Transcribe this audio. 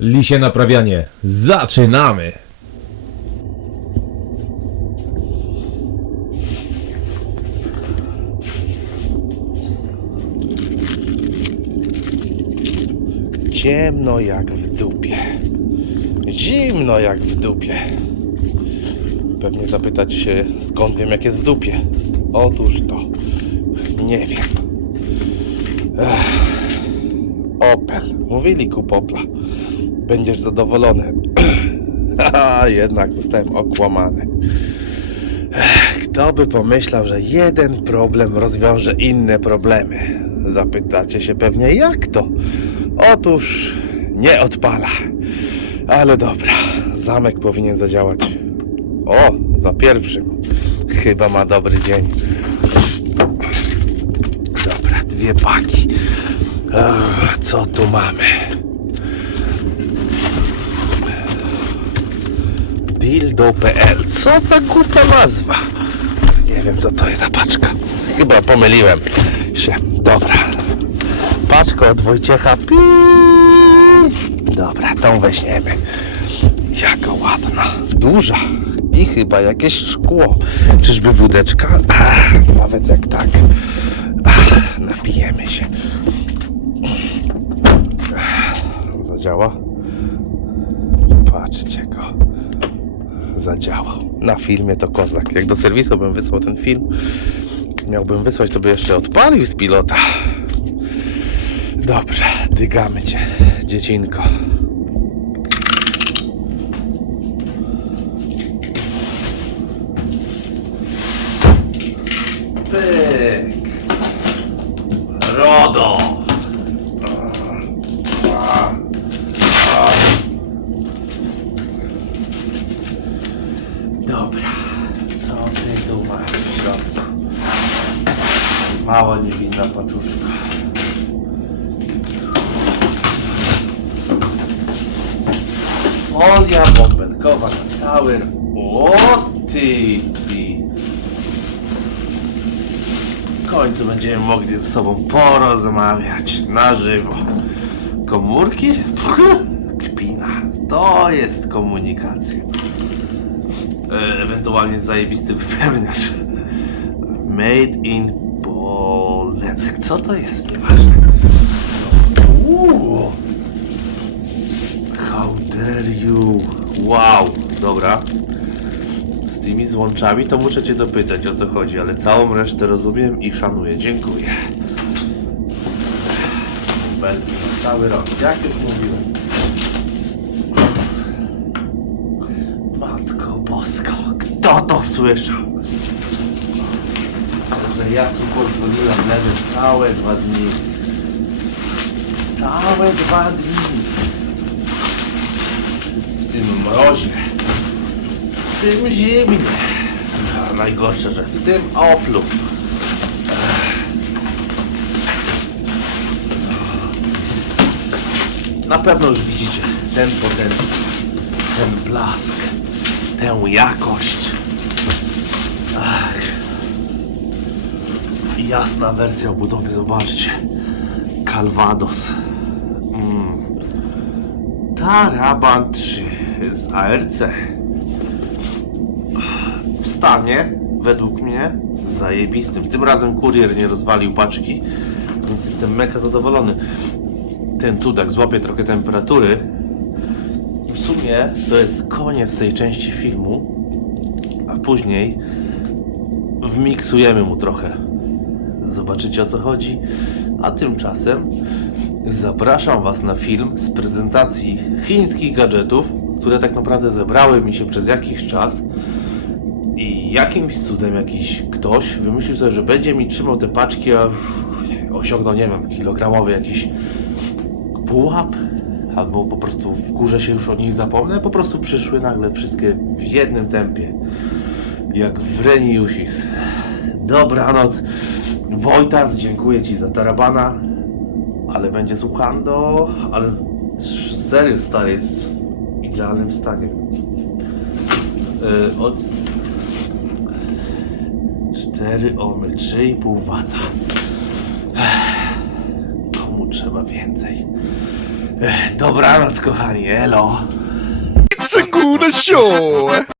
Lisie naprawianie. Zaczynamy! Ciemno jak w dupie. Zimno jak w dupie. Pewnie zapytacie się, skąd wiem, jak jest w dupie. Otóż to. Nie wiem. Ech. Opel. Mówili kup. Będziesz zadowolony. Haha, jednak zostałem okłamany. Kto by pomyślał, że jeden problem rozwiąże inne problemy? Zapytacie się pewnie, jak to? Otóż nie odpala. Ale dobra, zamek powinien zadziałać. O, za pierwszym. Chyba ma dobry dzień. Dobra, dwie paki. Ech, co tu mamy? Dildo.pl Co za głupia nazwa? Nie wiem co to jest za paczka. Chyba pomyliłem się. Dobra. Paczka od Wojciecha. Dobra, tą weźmiemy. Jaka ładna. Duża. I chyba jakieś szkło. Czyżby wódeczka? Ach, nawet jak tak. Ach, napijemy się. Ach, Zadziała? Patrzcie go zadziałał. Na filmie to kozak. Jak do serwisu bym wysłał ten film, miałbym wysłać, to by jeszcze odpalił z pilota. Dobrze, dygamy cię, dziecinko. Pyk. Rodo. Dobra, co ty tu masz w środku? Mała niewinna paczuszka. Folia bąbelkowa na cały... O ty, ty. W końcu będziemy mogli ze sobą porozmawiać na żywo. Komórki? Kpina. To jest komunikacja. E, ewentualnie zajebisty wypełniacz. Made in Co to jest? Nieważne. Uuu. How dare you? Wow. Dobra. Z tymi złączami to muszę cię dopytać o co chodzi, ale całą resztę rozumiem i szanuję. Dziękuję. Na cały rok. Jak już mówiłem. Matko Bosko, kto to słyszał? Ja ci pozwoliłem leżeć całe dwa dni. Całe dwa dni. W tym mrozie. W tym zimnie. A najgorsze, że w tym oplu. Na pewno już widzicie ten potencjał, ten blask, tę jakość. Ach. I Jasna wersja obudowy, zobaczcie. Calvados. Mm. Taraban 3 z ARC. W stanie, według mnie, zajebistym. Tym razem kurier nie rozwalił paczki, więc jestem mega zadowolony. Ten cudak złapie trochę temperatury, i w sumie to jest koniec tej części filmu, a później wmiksujemy mu trochę. Zobaczycie o co chodzi. A tymczasem zapraszam Was na film z prezentacji chińskich gadżetów, które tak naprawdę zebrały mi się przez jakiś czas. I jakimś cudem jakiś ktoś wymyślił sobie, że będzie mi trzymał te paczki, a osiągnął, nie wiem, kilogramowy jakiś pułap, albo po prostu w górze się już o nich zapomnę, po prostu przyszły nagle wszystkie w jednym tempie. Jak w Reniusis. Dobranoc. Wojtas, dziękuję Ci za tarabana, ale będzie słuchando, ale serio stary jest w idealnym stanie. Yy, od... 4 ohmy, 3,5 wata. Komu trzeba więcej? Dobranoc, kochani, elo. It's show.